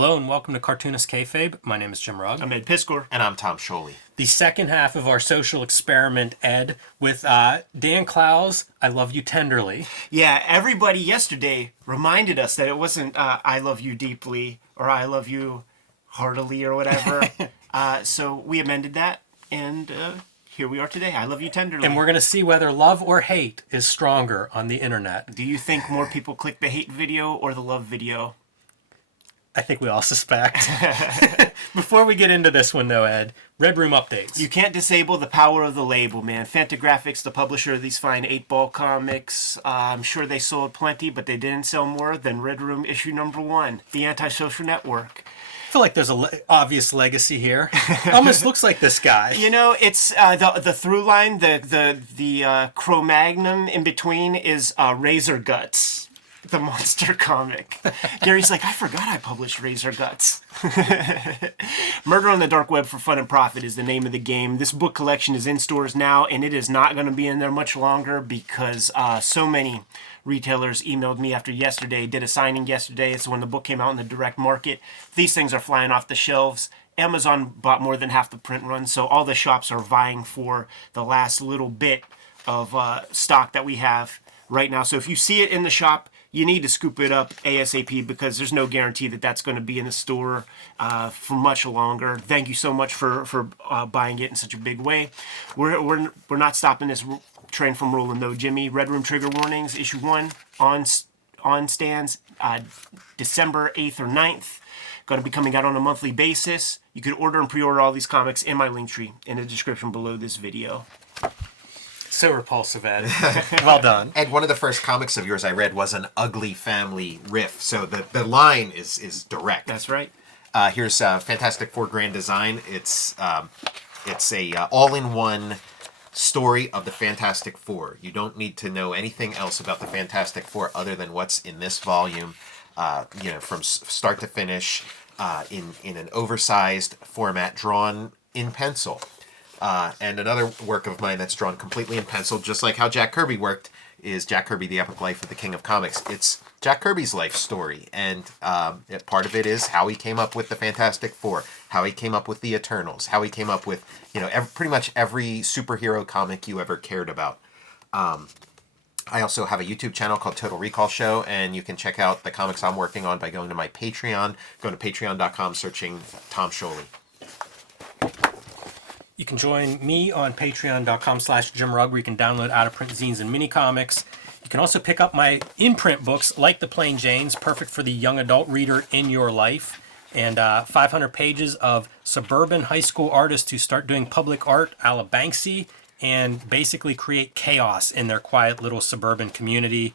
Hello and welcome to Cartoonist Kayfabe. My name is Jim Rugg. I'm Ed Piskor. And I'm Tom Scholey. The second half of our social experiment, Ed, with Dan Clowes, I Love You Tenderly. Yeah, everybody yesterday reminded us that it wasn't I love you deeply or I love you heartily or whatever. So we amended that, and here we are today. I love you tenderly. And we're going to see whether love or hate is stronger on the internet. Do you think more people click the hate video or the love video? I think we all suspect. Before we get into this one, though, Ed, Red Room updates. You can't disable the power of the label, man. Fantagraphics, the publisher of these fine 8-ball comics, I'm sure they sold plenty, but they didn't sell more than Red Room issue number 1, The Antisocial Network. I feel like there's an obvious legacy here. Almost looks like this guy. You know, it's the through line, the Cro-Magnon in between is Razor Guts. The monster comic. Gary's like, I forgot I published Razor Guts. Murder on the Dark Web for Fun and Profit is the name of the game. This book collection is in stores now, and it is not going to be in there much longer because so many retailers emailed me after yesterday, did a signing yesterday. It's when the book came out in the direct market. These things are flying off the shelves. Amazon bought more than half the print run, so all the shops are vying for the last little bit of stock that we have right now. So if you see it in the shop, you need to scoop it up ASAP because there's no guarantee that that's going to be in the store for much longer. Thank you so much for buying it in such a big way. We're not stopping this train from rolling though, Jimmy. Red Room Trigger Warnings, issue 1 on stands December 8th or 9th. Going to be coming out on a monthly basis. You can order and pre-order all these comics in my link tree in the description below this video. So repulsive, Ed. Well done. Ed, one of the first comics of yours I read was an Ugly Family riff, so the line is direct. That's right. Here's Fantastic Four Grand Design. It's a all-in-one story of the Fantastic Four. You don't need to know anything else about the Fantastic Four other than what's in this volume. From start to finish, in an oversized format, drawn in pencil. And another work of mine that's drawn completely in pencil, just like how Jack Kirby worked, is Jack Kirby, The Epic Life of the King of Comics. It's Jack Kirby's life story, and part of it is how he came up with the Fantastic Four, how he came up with the Eternals, how he came up with, pretty much every superhero comic you ever cared about. I also have a YouTube channel called Total Recall Show, and you can check out the comics I'm working on by going to my Patreon, going to patreon.com, searching Tom Scholey. You can join me on patreon.com/Jim Rugg, where you can download out-of-print zines and mini-comics. You can also pick up my in-print books, like The Plain Janes, perfect for the young adult reader in your life, and 500 pages of suburban high school artists who start doing public art a la Banksy and basically create chaos in their quiet little suburban community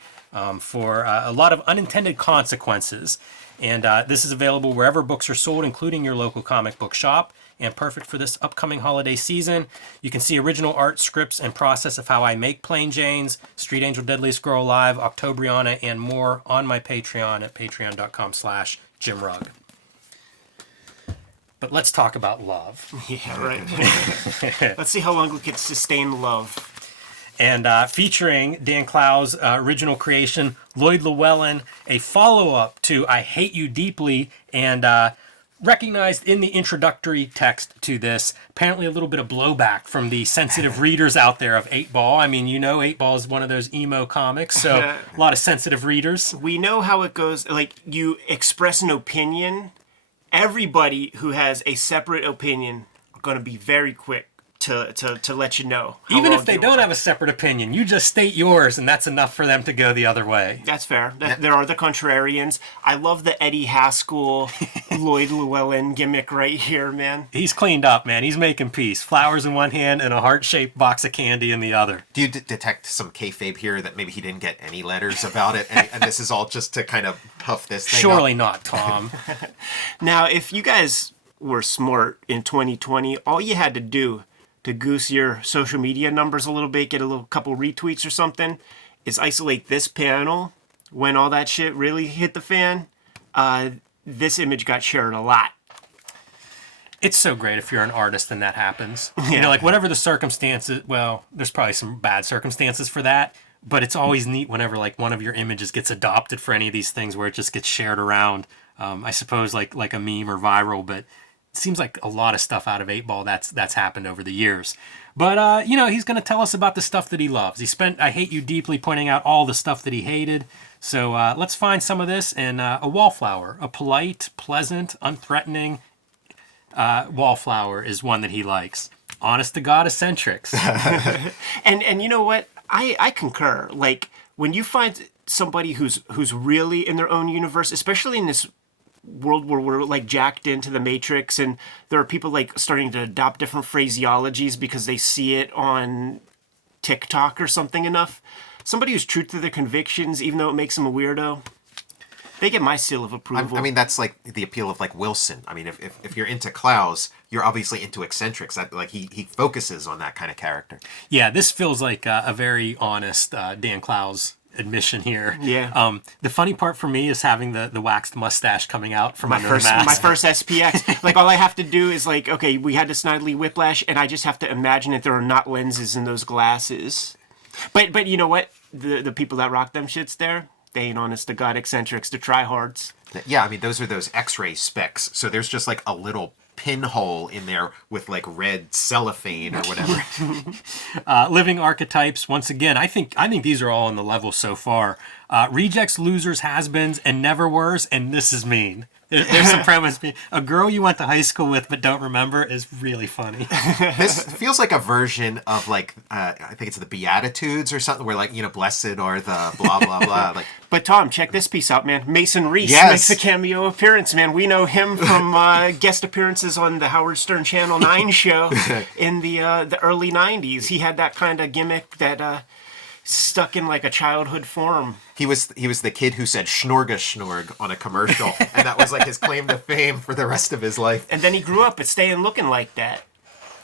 for a lot of unintended consequences. And this is available wherever books are sold, including your local comic book shop, and perfect for this upcoming holiday season. You can see original art, scripts, and process of how I make Plain Janes, Street Angel Deadliest Girl Alive, Octobriana, and more on my Patreon at patreon.com/Jim Rugg. But let's talk about love. Yeah, right. Let's see how long we can sustain love. And featuring Dan Clowes' original creation, Lloyd Llewellyn, a follow-up to I Hate You Deeply, and recognized in the introductory text to this, apparently a little bit of blowback from the sensitive readers out there of 8-Ball. I mean, 8-Ball is one of those emo comics, so a lot of sensitive readers. We know how it goes. Like, you express an opinion. Everybody who has a separate opinion are going to be very quick to let you know. Even if they don't have a separate opinion, you just state yours, and that's enough for them to go the other way. That's fair. There are the contrarians. I love the Eddie Haskell, Lloyd Llewellyn gimmick right here, man. He's cleaned up, man. He's making peace. Flowers in one hand and a heart-shaped box of candy in the other. Do you detect some kayfabe here that maybe he didn't get any letters about it, and this is all just to kind of puff this thing Surely up? not, Tom. Now, if you guys were smart in 2020, all you had to do to goose your social media numbers a little bit, get a little couple retweets or something, is isolate this panel. When all that shit really hit the fan, this image got shared a lot. It's so great if you're an artist and that happens. Yeah. Whatever the circumstances, well, there's probably some bad circumstances for that, but it's always neat whenever one of your images gets adopted for any of these things where it just gets shared around. I suppose like a meme or viral, but it seems like a lot of stuff out of 8-Ball that's happened over the years. But he's going to tell us about the stuff that he loves. He spent I Hate You Deeply pointing out all the stuff that he hated. So let's find some of this. And a wallflower, a polite, pleasant, unthreatening wallflower is one that he likes. Honest to God eccentrics. And you know what? I concur. Like, when you find somebody who's really in their own universe, especially in this world where we're like jacked into the Matrix, and there are people like starting to adopt different phraseologies because they see it on TikTok or something enough. Somebody who's true to their convictions, even though it makes them a weirdo, they get my seal of approval. I mean, that's like the appeal of like Wilson. I mean, if you're into Clowes, you're obviously into eccentrics. That like he focuses on that kind of character. Yeah, this feels like a very honest Dan Clowes admission here. Yeah. The funny part for me is having the waxed mustache coming out from under the mask. My first SPX. Like, all I have to do is like, okay, we had to Snidely Whiplash, and I just have to imagine that there are not lenses in those glasses. But you know what? The people that rock them shits there, they ain't honest to God eccentrics, to tryhards. Yeah, I mean, those are those X-ray specs. So there's just like a little pinhole in there with like red cellophane or whatever. Living archetypes. Once again, I think these are all on the level so far. Rejects, losers, has-beens, and never-weres, and this is mean. There's some premise. A girl you went to high school with but don't remember is really funny. This feels like a version of like I think it's the Beatitudes or something, where like blessed are the blah blah blah. Like, But Tom, check this piece out, man. Mason Reese Yes. makes a cameo appearance, man. We know him from guest appearances on the Howard Stern Channel 9 show in the early 90s. He had that kind of gimmick that stuck in like a childhood form. he was the kid who said "schnorga schnorg" on a commercial, and that was like his claim to fame for the rest of his life. And then he grew up at staying looking like that.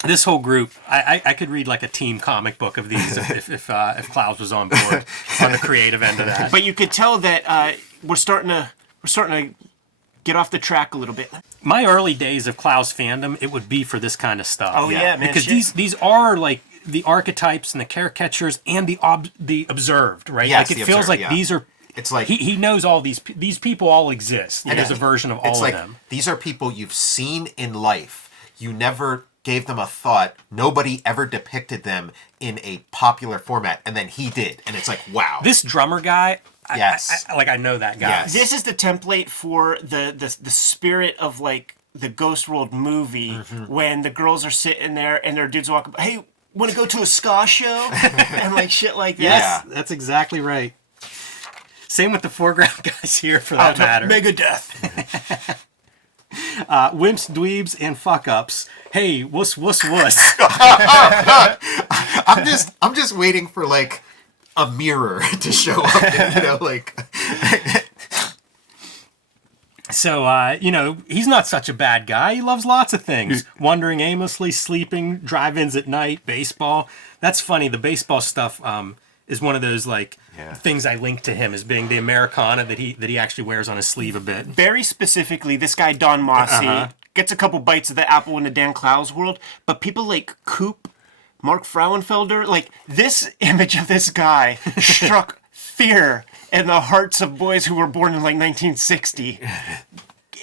This whole group, I could read like a team comic book of these if Clowes was on board on the creative end of that. But you could tell that we're starting to get off the track a little bit. My early days of Clowes fandom, it would be for this kind of stuff. Oh yeah, man. Because shit. these are like the archetypes and the caricatures and the observed, right? Yes, like it the feels observed, like yeah. these are. It's like he knows all these people all exist. And there's a version of all it's of like, them. These are people you've seen in life. You never gave them a thought. Nobody ever depicted them in a popular format, and then he did, and it's like, wow. This drummer guy, Yes. I know that guy. Yes. This is the template for the spirit of like the Ghost World movie when the girls are sitting there and their dudes walk up, hey, want to go to a ska show? And like shit like that. Yes, that's exactly right. Same with the foreground guys here, for that matter. Megadeth. Wimps, dweebs, and fuck-ups. Hey, wuss, wuss, wuss. I'm just waiting for like a mirror to show up, like. So, he's not such a bad guy. He loves lots of things. Wandering aimlessly, sleeping, drive-ins at night, baseball. That's funny. The baseball stuff is one of those, things I link to him as being the Americana that he actually wears on his sleeve a bit. Very specifically, this guy, Don Mossy, gets a couple bites of the apple in the Dan Clowes world, but people like Coop, Mark Frauenfelder, like, this image of this guy struck fear in the hearts of boys who were born in, like, 1960.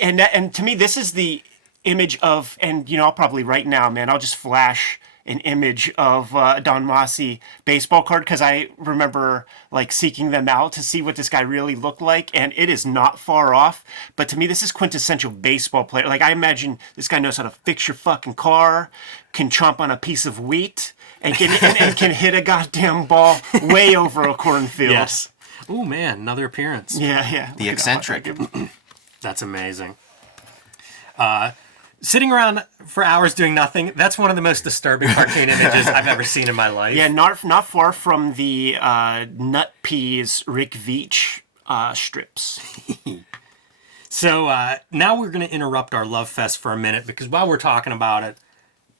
And to me, this is the image of, and, I'll probably right now, man, I'll just flash an image of Don Mossy baseball card, because I remember like seeking them out to see what this guy really looked like, and it is not far off. But to me, this is quintessential baseball player. Like, I imagine this guy knows how to fix your fucking car, can chomp on a piece of wheat, and can hit a goddamn ball way over a cornfield. Yes. Oh, man, another appearance. Yeah. The eccentric. That's amazing. Sitting around for hours doing nothing, that's one of the most disturbing cartoon images I've ever seen in my life. Yeah, not far from the Nut Peas Rick Veitch strips. So now we're going to interrupt our love fest for a minute, because while we're talking about it,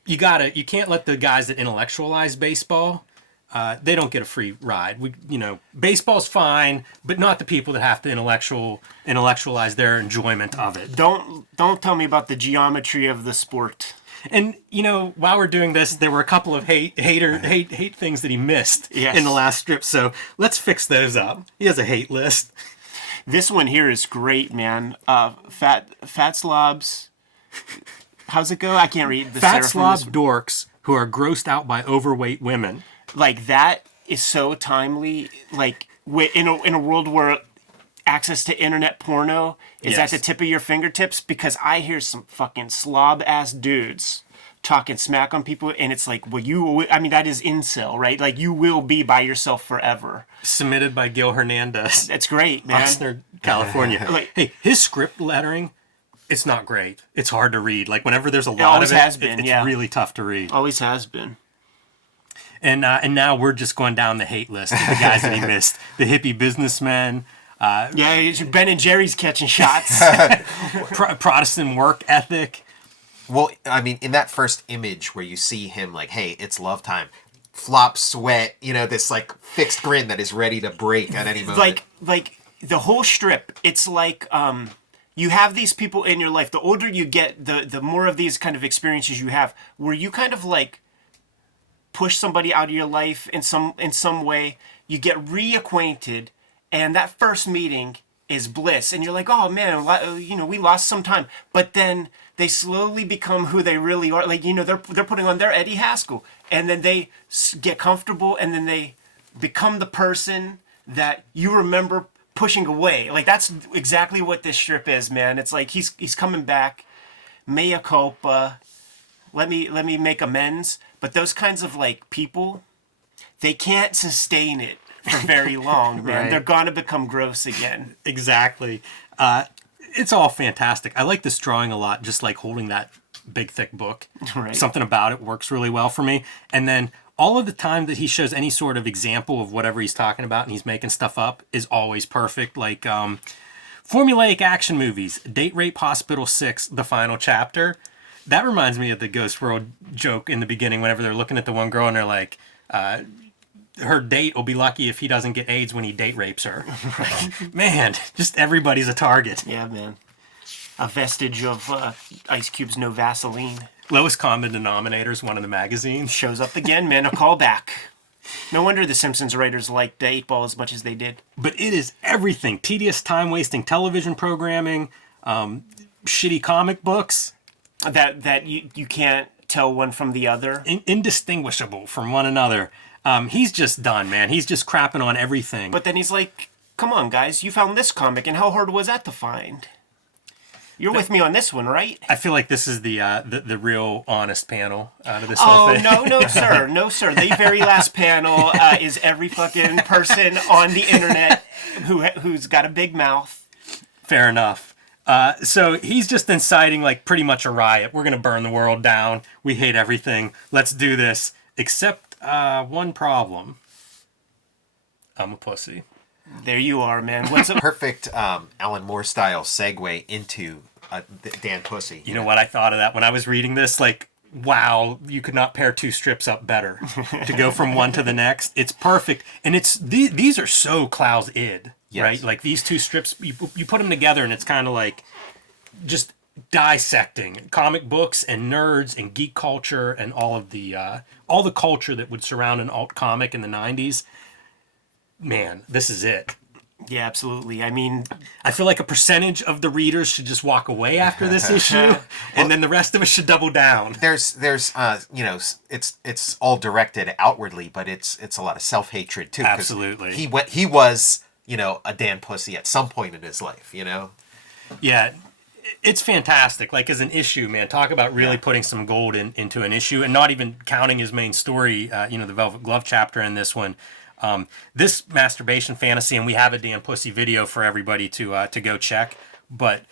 you can't let the guys that intellectualize baseball, they don't get a free ride. Baseball's fine, but not the people that have to intellectualize their enjoyment of it. Don't tell me about the geometry of the sport. And while we're doing this, there were a couple of hate things that he missed Yes. in the last strip. So let's fix those up. He has a hate list. This one here is great, man. Fat slobs. How's it go? I can't read the Fat serif from slob this one. dorks who are grossed out by overweight women. Like, that is so timely. Like, in a world where access to internet porno is Yes. at the tip of your fingertips, because I hear some fucking slob ass dudes talking smack on people, and it's like, that is incel, right? Like, you will be by yourself forever. Submitted by Gil Hernandez, That's great, man. Oxnard, California. Like- Hey, his script lettering, it's not great. It's hard to read. Like, whenever there's a lot always of it, has been, it's yeah. really tough to read. Always has been. And now we're just going down the hate list of the guys that he missed. The hippie businessmen, Yeah, it's Ben and Jerry's catching shots. Protestant work ethic. Well, I mean, in that first image where you see him like, hey, it's love time, flop sweat, this like fixed grin that is ready to break at any moment. like the whole strip, it's like you have these people in your life. The older you get, the more of these kind of experiences you have, where you kind of like push somebody out of your life in some way. You get reacquainted, and that first meeting is bliss, and you're like, oh man, we lost some time, but then they slowly become who they really are. Like, they're putting on their Eddie Haskell, and then they get comfortable, and then they become the person that you remember pushing away. Like, that's exactly what this strip is, man. It's like he's coming back, mea culpa, let me make amends. But those kinds of like people, they can't sustain it for very long, man. Right. They're gonna become gross again. Exactly. It's all fantastic. I like this drawing a lot, just like holding that big, thick book. Right. Something about it works really well for me. And then all of the time that he shows any sort of example of whatever he's talking about and he's making stuff up is always perfect. Like formulaic action movies, Date Rape Hospital 6, the final chapter. That reminds me of the Ghost World joke in the beginning whenever they're looking at the one girl and they're like, her date will be lucky if he doesn't get AIDS when he date rapes her. Man, just everybody's a target. Yeah, man. A vestige of Ice Cube's No Vaseline Lowest common denominators, one of the magazines. shows up again, man. A callback. No wonder the Simpsons writers liked 8 Ball as much as they did. But it is everything. Tedious, time-wasting television programming, shitty comic books, That you can't tell one from the other. indistinguishable from one another. He's just done, man. He's just crapping on everything. But then he's like, come on, guys, you found this comic, and how hard was that to find? You're with me on this one, right? I feel like this is the real honest panel out of this whole Oh, thing. no, sir. No, sir. The very last panel is every fucking person on the internet who's got a big mouth. Fair enough. So he's just inciting like pretty much a riot. We're going to burn the world down. We hate everything. Let's do this. Except one problem. I'm a pussy. There you are, man. What's up? Perfect Alan Moore style segue into Dan Pussy. You know what? I thought of that when I was reading this. Like, wow, you could not pair two strips up better to go from one to the next. It's perfect. And these are so Clowes id, Yes. right? Like these two strips, you put them together and it's kind of like just dissecting comic books and nerds and geek culture and all the culture that would surround an alt comic in the 90s. Man, this is it. Yeah, absolutely. I mean, I feel like a percentage of the readers should just walk away after this issue, and then the rest of us should double down. There's it's all directed outwardly, but it's a lot of self-hatred too. 'cause Absolutely. He was a Dan Pussy at some point in his life. Yeah, it's fantastic. Like as an issue, man, talk about really putting some gold into an issue, and not even counting his main story. The Velvet Glove chapter in this one. This masturbation fantasy, and we have a Dan Pussy video for everybody to go check, but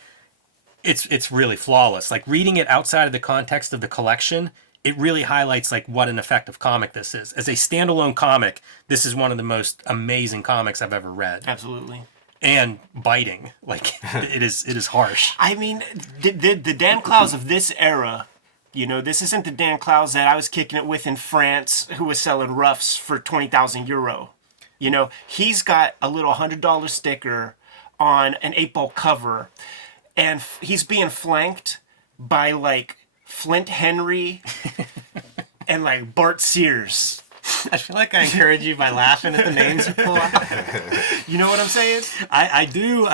it's really flawless. Like reading it outside of the context of the collection, it really highlights like what an effective comic this is. As a standalone comic, this is one of the most amazing comics I've ever read. absolutely. And biting, like it is harsh. I mean, the Dan Clowes of this era, this isn't the Dan Clowes that I was kicking it with in France who was selling roughs for 20,000 euro. He's got a little $100 sticker on an 8-ball cover, and he's being flanked by like Flint Henry and like Bart Sears. I feel like I encourage you by laughing at the names you pull out. You know what I'm saying? I do.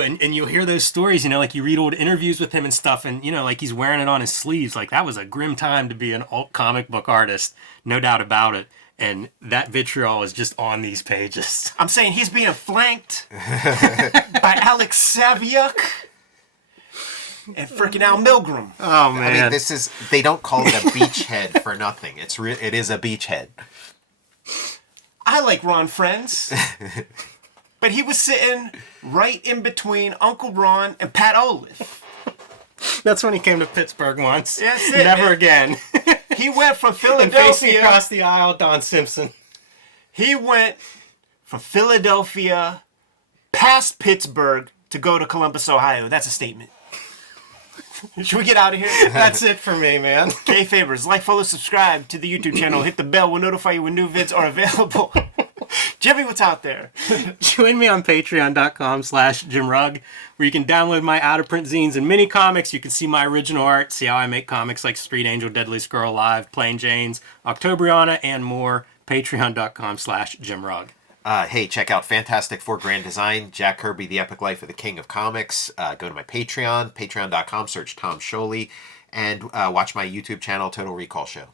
And you'll hear those stories, like you read old interviews with him and stuff, and, like he's wearing it on his sleeves. Like, that was a grim time to be an alt comic book artist, no doubt about it. And that vitriol is just on these pages. I'm saying he's being flanked by Alex Saviuk and freaking Al Milgram. Oh, man. I mean, they don't call it a beachhead for nothing. It is a beachhead. I like Ron Friends. But he was sitting right in between Uncle Ron and Pat Olive. That's when he came to Pittsburgh once. That's it, Never man. again. He went from And facing Philadelphia. across the aisle, Don Simpson. He went from Philadelphia past Pittsburgh to go to Columbus, Ohio. That's a statement. Should we get out of here? That's it for me, man. Kayfabers, like, follow, subscribe to the YouTube channel. Hit the bell. We'll notify you when new vids are available. Jimmy, what's out there? Join me on patreon.com/JimRugg, where you can download my out-of-print zines and mini comics. You can see my original art, see how I make comics like Street Angel, Deadliest Girl Alive, Plain Janes, Octobriana, and more. Patreon.com/JimRugg. Hey, check out Fantastic Four Grand Design, Jack Kirby, The Epic Life of the King of Comics. Go to my Patreon, patreon.com, search Tom Sholey, and watch my YouTube channel, Total Recall Show.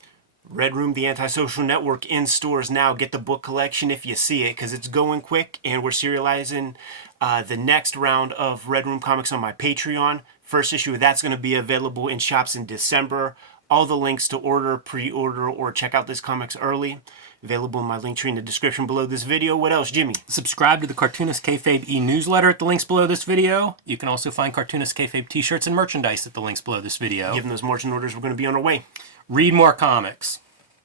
Red Room, the antisocial network, in stores now. Get the book collection if you see it, because it's going quick, and we're serializing the next round of Red Room comics on my Patreon. First issue of that's going to be available in shops in December. All the links to order, pre-order, or check out this comics early, available in my link tree in the description below this video. What else, Jimmy? Subscribe to the Cartoonist Kayfabe e-newsletter at the links below this video. You can also find Cartoonist Kayfabe t-shirts and merchandise at the links below this video. Given those margin orders, we're going to be on our way. Read more comics.